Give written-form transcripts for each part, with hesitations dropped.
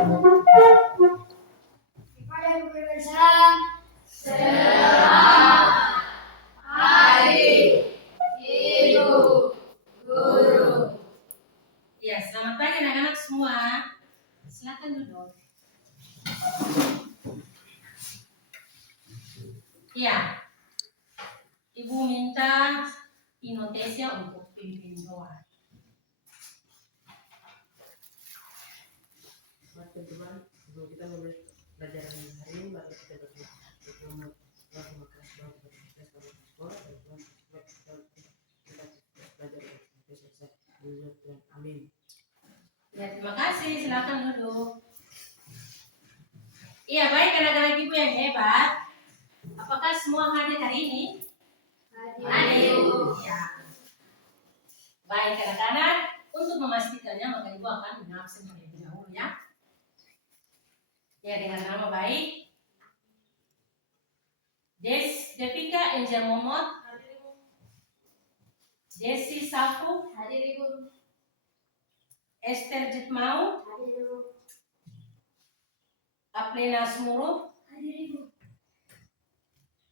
Kepada guru bersalam. Selamat Hari Ibu Guru. Ya, selamat pagi anak-anak semua. Silakan duduk. Ya, Ibu minta Inotesia untuk pimpin doa. Teman-teman, sebelum kita mulai pelajaran hari ini, mari kita berdoa keras bahwa kita selamat sekolah dan Tuhan kita belajar sampai selesai. Tuhan, amin. Ya, terima kasih. Silakan duduk. Iya, baik anak-anak ibu yang hebat. Apakah semua hadir hari ini? Hadir. Ya. Baik anak-anak, untuk memastikannya maka ibu akan mengabsen terlebih dahulu ya. Ya, dengan nama baik Devika Enja Momot, Desi Safu, Hadir Ibu. Esther Jitmau, Hadir Ibu. Aplena Smuruk, Hadir Ibu.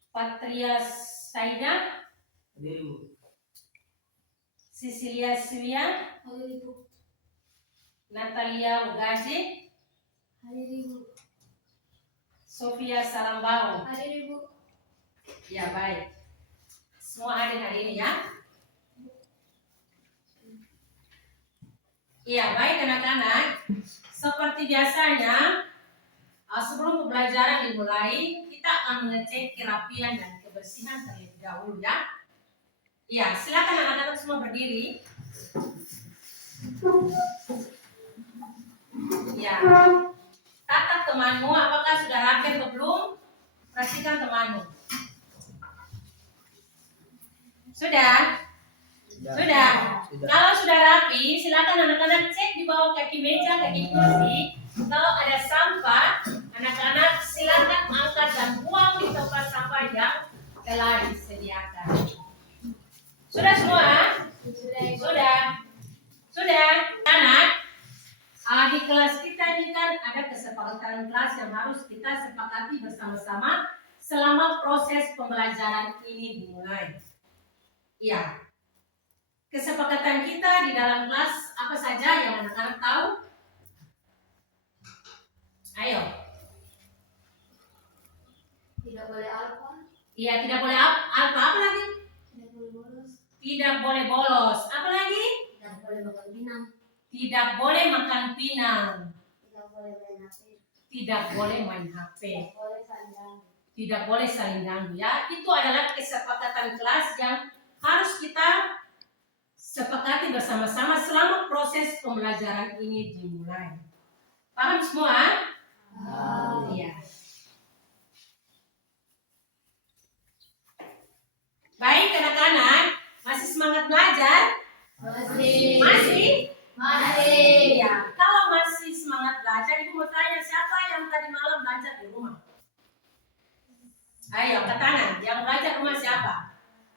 Patria Saida, Hadir Ibu. Cecilia Siwia, Hadir Ibu. Natalia Ugaji, Hadir Ibu. Sofia Salambau. Hadir Ibu. Ya, baik. Semua hadir hari ini ya. Iya, baik anak-anak. Seperti biasanya, sebelum pembelajaran dimulai, kita akan mengecek kerapian dan kebersihan terlebih dahulu ya. Iya, silakan anak-anak semua berdiri. Ya. Tatap temanmu, apakah sudah rapi atau belum? Perhatikan temanmu. Sudah? Sudah. Kalau sudah rapi, silakan anak-anak cek di bawah kaki meja, kaki kursi. Kalau ada sampah, anak-anak silakan angkat dan buang di tempat sampah yang telah disediakan. Sudah semua? Sudah. Sudah. Anak, di kelas kita ini kan ada kesepakatan kelas yang harus kita sepakati bersama-sama selama proses pembelajaran ini dimulai. Iya. Kesepakatan kita di dalam kelas apa saja yang anak-anak tahu? Ayo. Tidak boleh alfa. Iya, tidak boleh apa lagi? Tidak boleh bolos. Tidak boleh bolos. Apa lagi? Tidak boleh makan pinang. Tidak boleh makan pinang. Tidak boleh main HP. Tidak boleh main HP. Tidak boleh sandang. Tidak boleh saling ganggu ya. Itu adalah kesepakatan kelas yang harus kita sepakati bersama-sama selama proses pembelajaran ini dimulai. Paham semua? Iya. Baik anak-anak, masih semangat belajar? Masih? Ya, kalau masih semangat belajar, ibu mau tanya siapa yang tadi malam belajar di rumah? Ayo, angkat tangan. Yang belajar rumah siapa?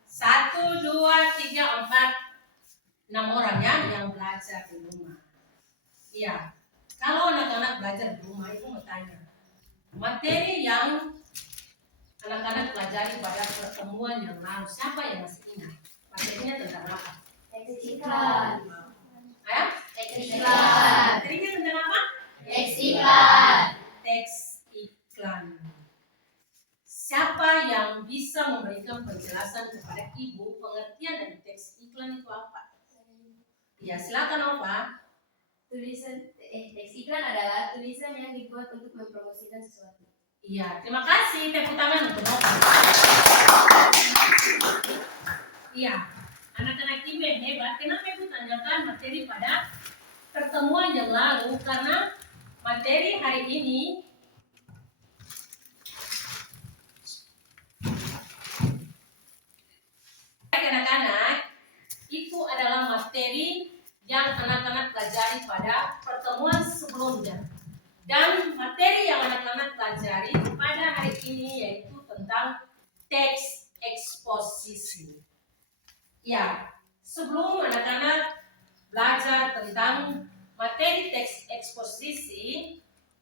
1, 2, 3, 4, 6 orang ya yang belajar di rumah. Iya. Kalau anak-anak belajar di rumah, ibu mau tanya. Materi yang anak-anak pelajari pada pertemuan yang lalu, siapa yang masih ingat? Materinya tentang apa? Teks iklan. Ayo? Teks iklan. Materinya tentang apa? Teks iklan. Teks iklan. Siapa yang bisa memberikan penjelasan kepada ibu pengertian dari teks iklan itu apa? Ya, silakan Opa. Teks iklan adalah tulisan yang dibuat untuk mempromosikan sesuatu. Iya, terima kasih. Tepuk tangan untuk Opa. Iya, anak-anak ibu yang hebat. Kenapa ibu tanyakan materi pada pertemuan yang lalu? Karena materi hari ini anak-anak itu adalah materi yang anak-anak pelajari pada pertemuan sebelumnya. Dan materi yang anak-anak pelajari pada hari ini yaitu tentang teks eksposisi. Ya, sebelum anak-anak belajar tentang materi teks eksposisi,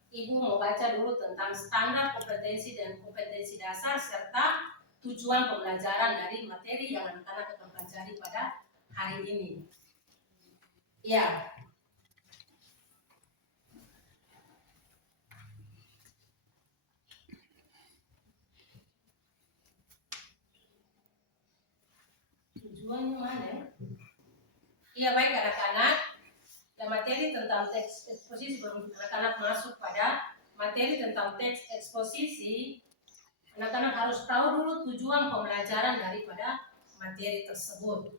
Ibu mau baca dulu tentang standar kompetensi dan kompetensi dasar serta tujuan pembelajaran dari materi yang anak-anak akan pelajari pada hari ini. Ya. Tujuannya mana ya? Iya, baik anak-anak. Dan materi tentang teks eksposisi, sebelum anak-anak masuk pada materi tentang teks eksposisi, anak-anak harus tahu dulu tujuan pembelajaran daripada materi tersebut.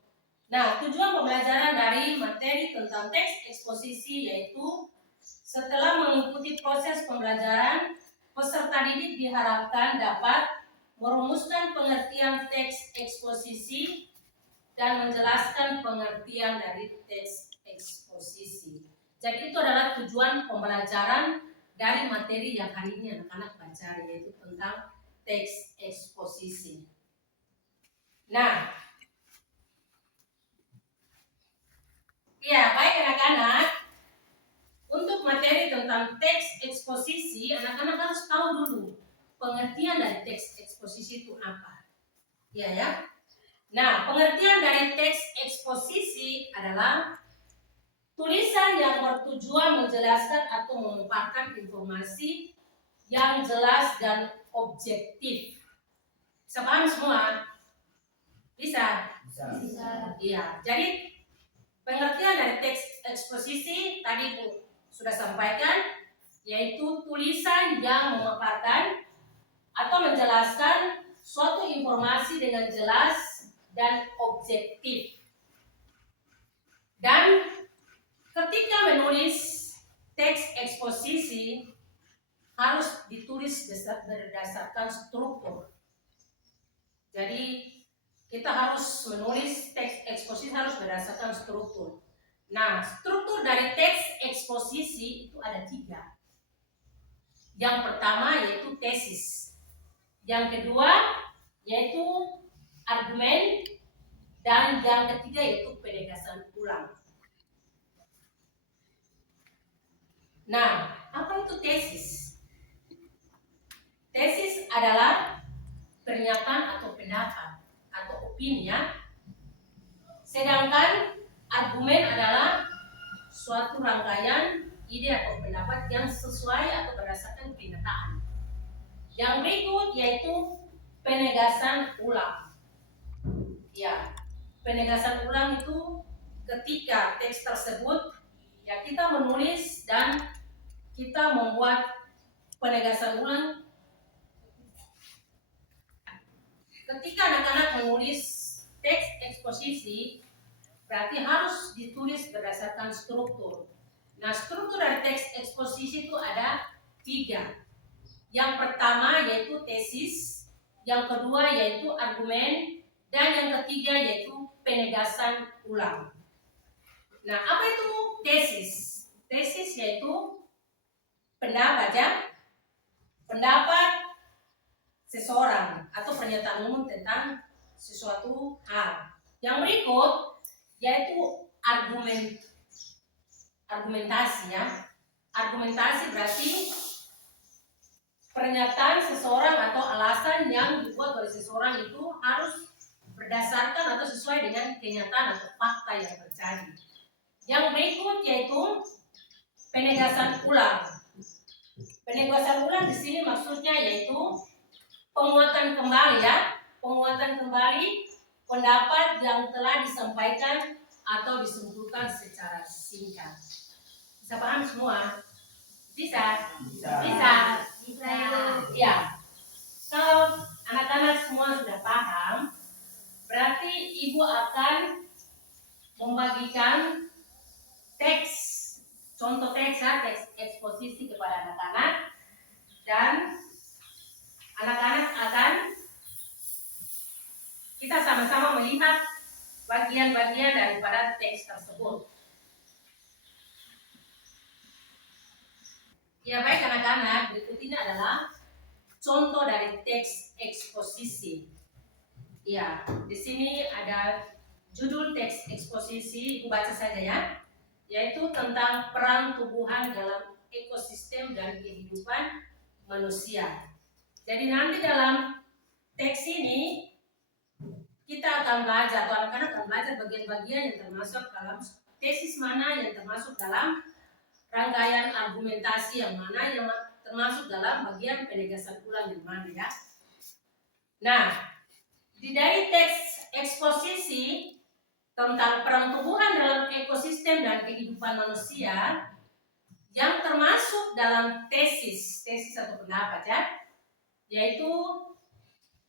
Nah, tujuan pembelajaran dari materi tentang teks eksposisi yaitu setelah mengikuti proses pembelajaran, peserta didik diharapkan dapat merumuskan pengertian teks eksposisi dan menjelaskan pengertian dari teks eksposisi. Jadi itu adalah tujuan pembelajaran dari materi yang hari ini anak-anak pelajari, yaitu tentang teks eksposisi. Nah, ya baik anak-anak, untuk materi tentang teks eksposisi, anak-anak harus tahu dulu pengertian dari teks eksposisi itu apa. Ya. Nah, pengertian dari teks eksposisi adalah tulisan yang bertujuan menjelaskan atau memaparkan informasi yang jelas dan objektif. Bisa paham semua? Bisa? Bisa. Iya. Jadi pengertian dari teks eksposisi tadi Bu sudah sampaikan, yaitu tulisan yang memaparkan atau menjelaskan suatu informasi dengan jelas dan objektif. Dan ketika menulis teks eksposisi harus ditulis berdasarkan struktur. Jadi kita harus menulis teks eksposisi harus berdasarkan struktur. Nah, struktur dari teks eksposisi itu ada 3. Yang pertama yaitu tesis. Yang kedua yaitu argumen, dan yang ketiga yaitu penegasan ulang. Nah, apa itu tesis? Tesis adalah pernyataan atau pendapat atau opini ya. Sedangkan argumen adalah suatu rangkaian ide atau pendapat yang sesuai atau berdasarkan kenyataan. Yang berikut yaitu penegasan ulang. Ya, penegasan ulang itu ketika teks tersebut ya kita menulis dan kita membuat penegasan ulang. Ketika anak-anak menulis teks eksposisi berarti harus ditulis berdasarkan struktur. Nah, struktur dari teks eksposisi itu ada 3. Yang pertama yaitu tesis, yang kedua yaitu argumen, dan yang ketiga yaitu penegasan ulang. Nah, apa itu tesis? Tesis yaitu pendapat ya, pendapat seseorang atau pernyataan umum tentang sesuatu hal. Yang berikut yaitu argumentasi ya. Argumentasi berarti pernyataan seseorang atau alasan yang dibuat oleh seseorang itu harus berdasarkan atau sesuai dengan kenyataan atau fakta yang terjadi. Yang berikut yaitu penegasan ulang. Penegasan ulang di sini maksudnya yaitu penguatan kembali ya, penguatan kembali pendapat yang telah disampaikan atau disimpulkan secara singkat. Bisa paham semua? Bisa? Bisa. Ya. Kalau anak-anak semua sudah paham, berarti ibu akan membagikan teks, contoh teks ya, teks eksposisi kepada anak-anak, dan anak-anak akan kita sama-sama melihat bagian-bagian daripada teks tersebut. Ya baik anak-anak, berikut ini adalah contoh dari teks eksposisi. Ya, di sini ada judul teks eksposisi, ibu baca saja ya, yaitu tentang peran tumbuhan dalam ekosistem dan kehidupan manusia. Jadi nanti dalam teks ini kita akan belajar, atau anak-anak akan belajar bagian-bagian yang termasuk dalam tesis mana yang termasuk dalam rangkaian argumentasi yang mana yang termasuk dalam bagian penegasan ulang yang mana ya. Nah, dari teks eksposisi tentang peran tumbuhan dalam ekosistem dan kehidupan manusia yang termasuk dalam tesis atau pendapat ya, yaitu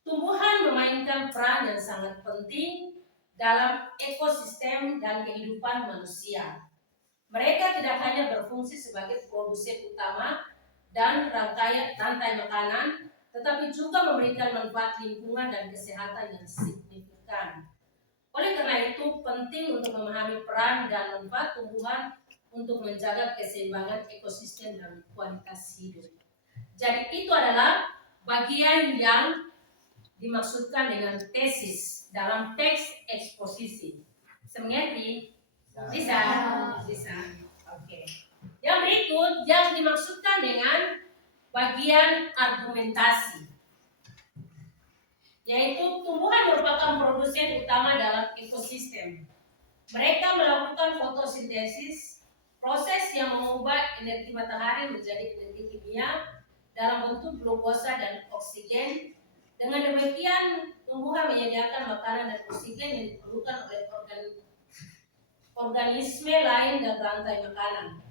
tumbuhan memainkan peran yang sangat penting dalam ekosistem dan kehidupan manusia. Mereka tidak hanya berfungsi sebagai produsen utama dan rantai makanan, tetapi juga memberikan manfaat lingkungan dan kesehatan yang signifikan. Oleh karena itu, penting untuk memahami peran dan manfaat tumbuhan untuk menjaga keseimbangan ekosistem dan kualitas hidup. Jadi itu adalah bagian yang dimaksudkan dengan tesis dalam teks eksposisi. Semengerti? Bisa? Bisa. Oke. Yang berikut yang dimaksudkan dengan bagian argumentasi, yaitu tumbuhan merupakan produsen utama dalam ekosistem. Mereka melakukan fotosintesis, proses yang mengubah energi matahari menjadi energi kimia dalam bentuk glukosa dan oksigen. Dengan demikian, tumbuhan menyediakan makanan dan oksigen yang diperlukan oleh organisme lain dan rantai makanan.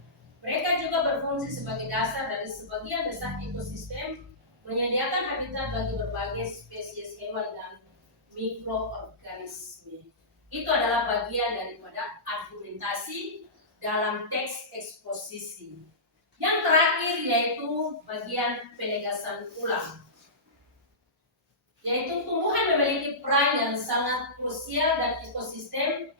Mereka juga berfungsi sebagai dasar dari sebagian besar ekosistem, menyediakan habitat bagi berbagai spesies hewan dan mikroorganisme. Itu adalah bagian daripada argumentasi dalam teks eksposisi. Yang terakhir yaitu bagian penegasan ulang, yaitu tumbuhan memiliki peran yang sangat krusial dalam ekosistem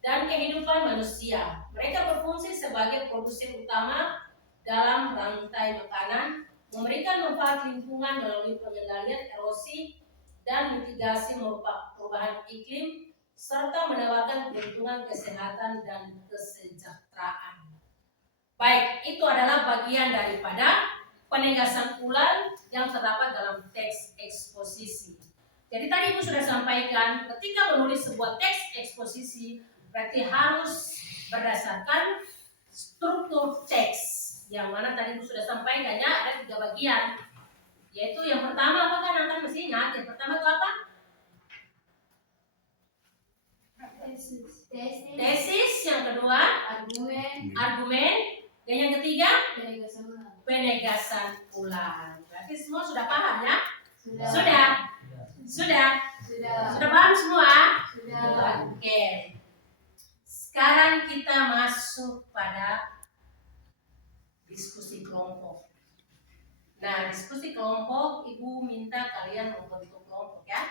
dan kehidupan manusia. Mereka berfungsi sebagai produsen utama dalam rantai makanan, memberikan manfaat lingkungan melalui pengendalian erosi dan mitigasi perubahan iklim, serta menawarkan perlindungan kesehatan dan kesejahteraan. Baik, itu adalah bagian daripada penegasan ulang yang terdapat dalam teks eksposisi. Jadi tadi Ibu sudah sampaikan, ketika menulis sebuah teks eksposisi berarti harus berdasarkan struktur teks, yang mana tadi Ibu sudah sampaikan ya, ada 3 bagian. Yaitu yang pertama, apa kan akan mesti ingat? Yang pertama itu apa? Tesis. Yang kedua argumen. Dan yang ketiga penegasan ulang. Berarti semua sudah paham ya? Sudah paham semua? Oke. Sekarang kita masuk pada diskusi kelompok. Nah, diskusi kelompok, Ibu minta kalian membentuk kelompok ya.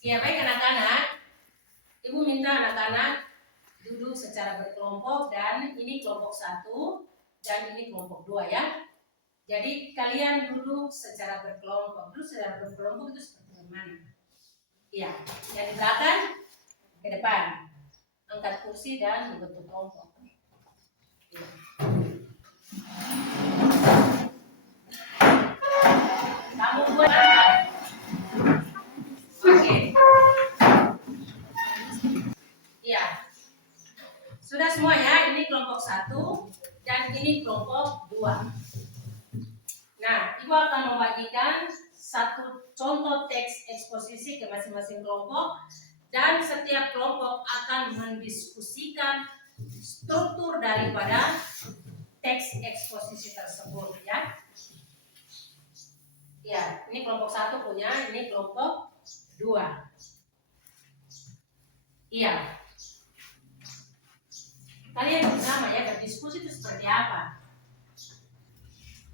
Ya, baik anak-anak. Ibu minta anak-anak duduk secara berkelompok, dan ini kelompok 1 dan ini kelompok 2 ya. Jadi kalian duduk secara berkelompok. Duduk secara berkelompok itu seperti mana? Iya, yang di belakang ke depan. Angkat kursi dan membentuk kelompok. Ya. Kamu buat apa? Oke. Iya. Sudah semua ya, ini kelompok 1 dan ini kelompok 2. Nah, Ibu akan membagikan satu contoh teks eksposisi ke masing-masing kelompok, dan setiap kelompok akan mendiskusikan struktur daripada teks eksposisi tersebut ya. Ya, ini kelompok 1 punya, ini kelompok 2. Iya. Kalian bersama ya, berdiskusi itu seperti apa.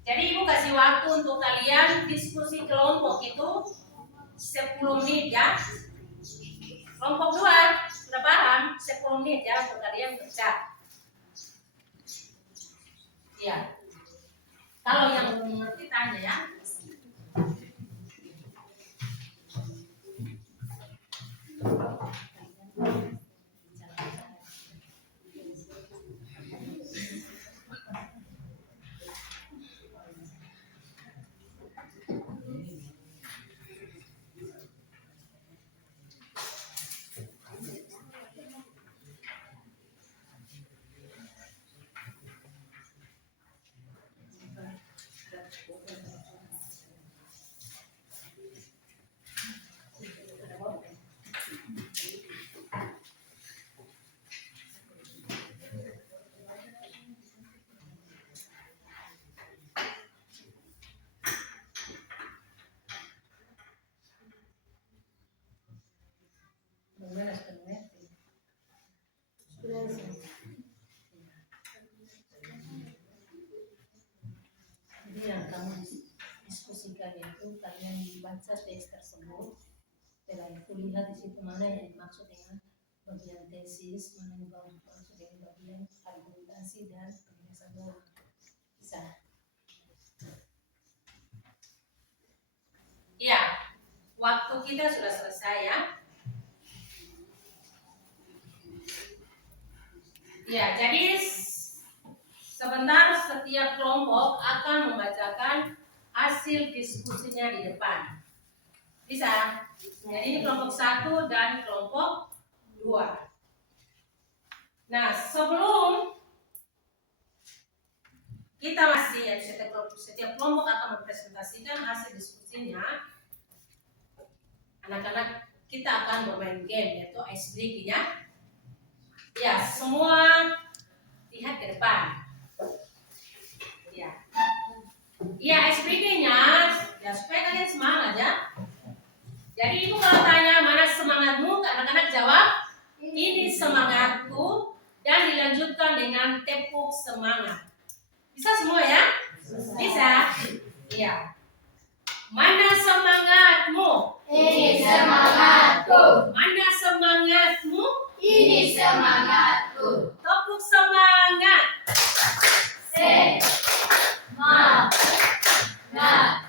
Jadi Ibu kasih waktu untuk kalian diskusi kelompok itu 10 menit ya. Kelompok 2 sudah paham? 10 menit ya untuk kalian bercak. Ya. Kalau yang belum mengerti tanya ya. Jadi yang kamu diskusikan itu kalian baca teks tersebut, setelah itu lihat di situ mana yang dimaksud dengan bagian tesis, mana yang dimaksud dengan bagian argumentasi dan penjelasan doang. Bisa. Ya, waktu kita sudah selesai ya. Ya, jadi sebentar setiap kelompok akan membacakan hasil diskusinya di depan. Bisa? Jadi ini kelompok 1 dan kelompok 2. Nah, sebelum kita masih setiap kelompok akan mempresentasikan hasil diskusinya, anak-anak kita akan bermain game yaitu ice breaking ya. Ya, semua lihat ke depan. Ya. Ya, ice breaking-nya ya supaya kalian semangat ya. Jadi ibu kalau tanya mana semangatmu, anak-anak jawab ini semangatku dan dilanjutkan dengan tepuk semangat. Bisa semua ya? Bisa? Iya. Mana semangatmu? Ini semangatku. Mana semangatmu? Ini semangatku. Tepuk semangat. Semangat. Semangat.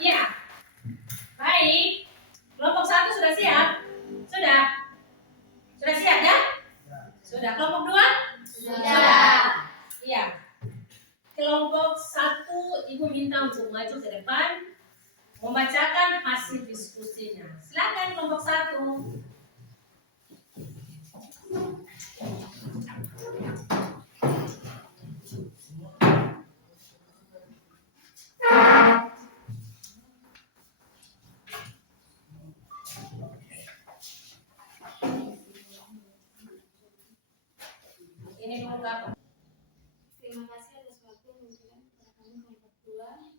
Iya. Baik. Kelompok 1 sudah siap? Sudah? Sudah siap ya? Sudah. Kelompok 2? Sudah. Iya. Kelompok 1 ibu minta untuk maju ke depan membacakan hasil diskusinya. Silakan kelompok 1. Ini dulu apa? Terima kasih atas waktu memberikan kepada kami kelompok 2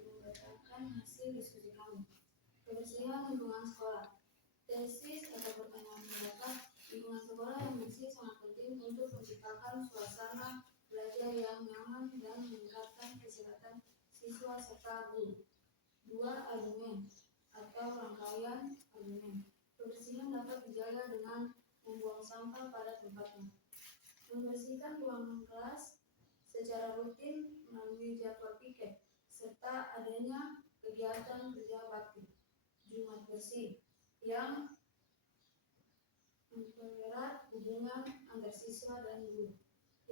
membacakan hasil diskusi kami. Kebersihan lingkungan sekolah. Tesis atau pertanyaan pendapat, lingkungan sekolah yang bersih sangat penting untuk menciptakan suasana belajar yang nyaman dan meningkatkan kesehatan siswa serta guru. 2. Argumen atau rangkaian argumen. Kebersihan dapat dijaga dengan membuang sampah pada tempatnya. Membersihkan ruangan kelas secara rutin melalui jadwal piket serta adanya kegiatan kerja bakti. Jumat bersih yang mempererat hubungan antar siswa dan guru.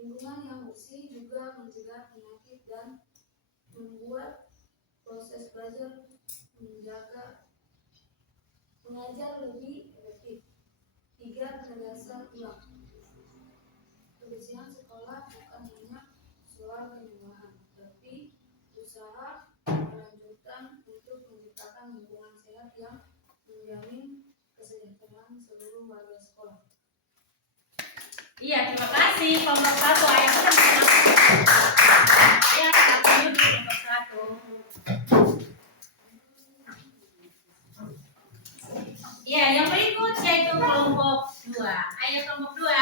Lingkungan yang bersih juga mencegah penyakit dan membuat proses belajar mengajar lebih efektif. 3. Penegasan ulang. Kebersihan sekolah bukan hanya soal kemewahan, tapi usaha berlanjutan untuk menciptakan lingkungan sehat yang menjamin kesejahteraan seluruh warga sekolah. Iya, terima kasih. Kelompok 1 ayat ya, kelompok 1. Ya, yang berikut yaitu kelompok 2. Ayo kelompok 2.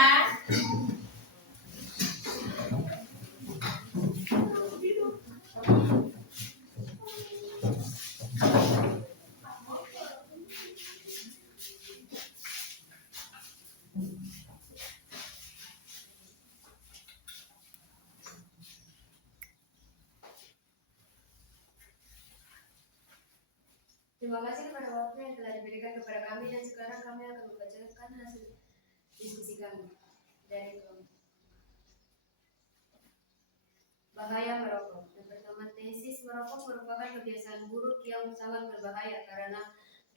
Terima kasih kepada waktu yang telah diberikan kepada kami dan sekarang kami akan membacakan hasil diskusi kami dari kelompok. Bahaya merokok. Yang pertama, tesis merokok merupakan kebiasaan buruk yang sangat berbahaya karena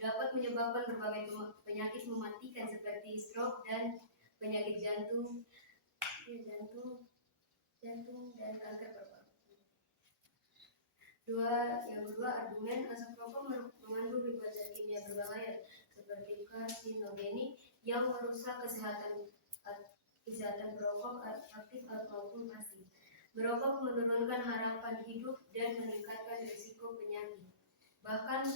dapat menyebabkan berbagai penyakit mematikan seperti stroke dan penyakit jantung, dan kanker paru-paru. Yang kedua, argumen asap rokok mengandung ribuan zat kimia berbahaya seperti karsinogenik yang merusak kesehatan perokok aktif maupun pasif. Merokok menurunkan harapan hidup dan meningkatkan risiko penyakit. Bahkan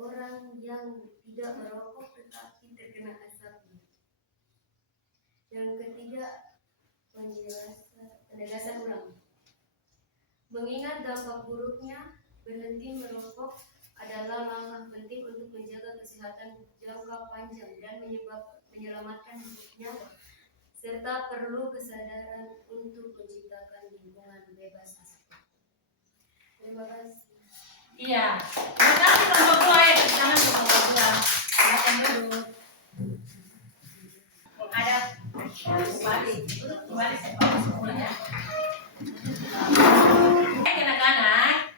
orang yang tidak merokok tetapi terkena asapnya. Yang ketiga, penegasan ulang. Mengingat dampak buruknya, berhenti merokok adalah langkah penting untuk menjaga kesehatan jangka panjang dan menyelamatkan hidup nyawa, serta perlu kesadaran untuk menciptakan lingkungan bebas asap. Terima kasih. Iya, terima kasih kelompok 2 ya, tangan kelompok 2. Silakan duduk. Ada kembali sekolah semula ya. Baik anak-anak,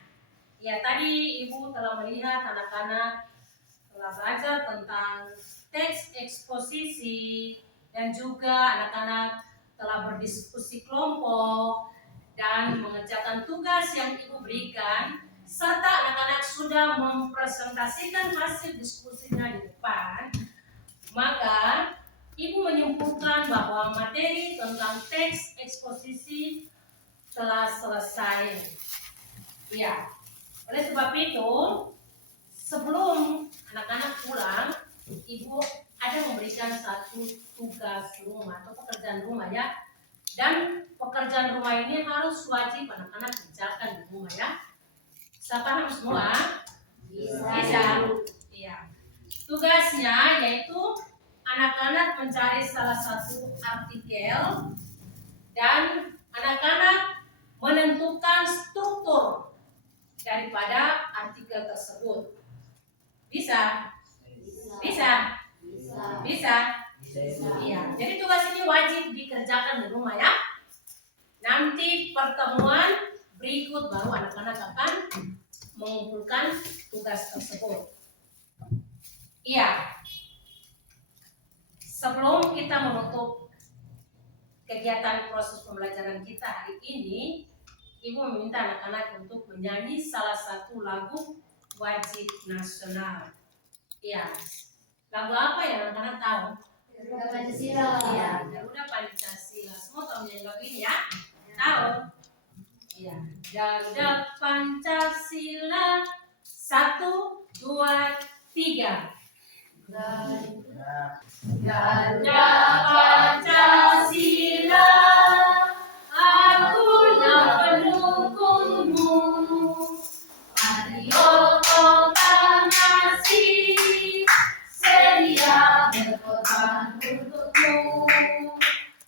ya tadi Ibu telah melihat anak-anak telah belajar tentang teks eksposisi dan juga anak-anak telah berdiskusi kelompok dan mengerjakan tugas yang Ibu berikan, serta anak-anak sudah mempresentasikan hasil diskusinya di depan. Maka Ibu menyimpulkan bahwa materi tentang teks eksposisi telah selesai. Ya, oleh sebab itu, sebelum anak-anak pulang, Ibu ada memberikan satu tugas rumah atau pekerjaan rumah ya. Dan pekerjaan rumah ini harus wajib anak-anak kerjakan di rumah ya. Bisa paham semua? Bisa. Iya. Tugasnya yaitu anak-anak mencari salah satu artikel dan anak-anak menentukan struktur daripada artikel tersebut. Bisa? Bisa? Bisa? Iya. Jadi tugas ini wajib dikerjakan di rumah ya. Nanti pertemuan berikut baru anak-anak akan mengumpulkan tugas tersebut. Iya. Sebelum kita menutup kegiatan proses pembelajaran kita hari ini, Ibu meminta anak-anak untuk menyanyi salah satu lagu wajib nasional. Iya. Lagu apa yang anak-anak tahu? Garuda Pancasila. Iya, Garuda Pancasila. Semua tahu menyanyi lagu ini ya? Tahu? Iya. Garuda Pancasila 1, 2, 3. Garuda Pancasila, akulah pendukungmu. Ayo proklamasi, sedia berkorban untukmu.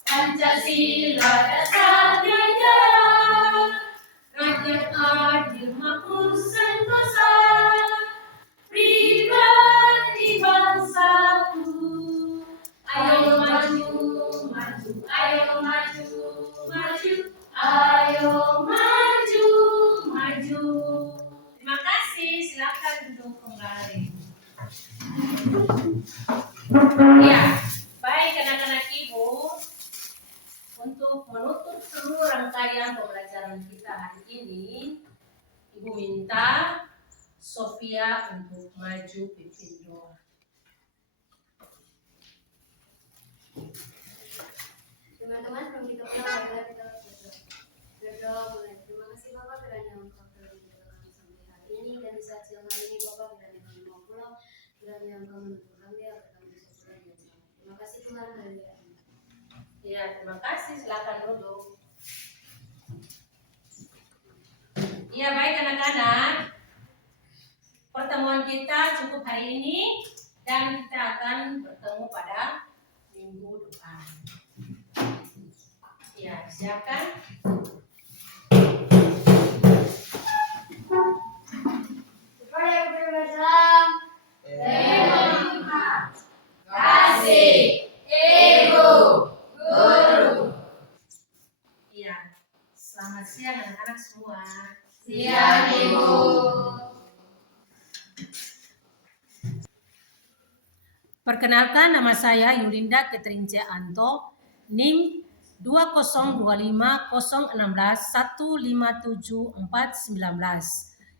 Pancasila dasar negara, rakyat adil makmur sentosa, pribadi bangsaku. Ayo maju, maju, ayo maju, maju, ayo maju, maju. Terima kasih, silakan duduk kembali. Ya, baik anak-anak Ibu, untuk menutup seluruh rangkaian pembelajaran kita hari ini, Ibu minta Sofia untuk maju pimpin doa. Teman-teman, sebelum kita pulang, kita berdoa mulai. Terima kasih Bapak kerana Engkau telah menjaga kami sampai hari ini, dan di saat siang hari ini Bapak kerana kami mau pulang, kerana Engkau menuntut kami agar kami bisa pulang dengan selamat. Terima kasih Tuhan. Haleluya. Ya, terima kasih. Silakan duduk. Ya, baik anak-anak. Pertemuan kita cukup hari ini dan kita akan bertemu pada minggu depan. Ya, siapkan. Kepada yang bersalam. Terima kasih, Ibu Guru. Iya. Selamat siang anak-anak semua. Siang, Ibu. Perkenalkan, nama saya Yulinda Ketrince Anto, NIM 2025016157419.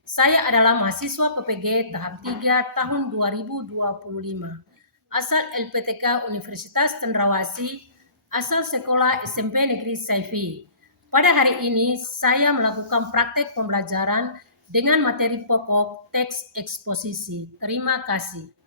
Saya adalah mahasiswa PPG tahap 3 tahun 2025. Asal LPTK Universitas Cendrawasih, asal sekolah SMP Negeri Saifi. Pada hari ini saya melakukan praktek pembelajaran dengan materi pokok teks eksposisi. Terima kasih.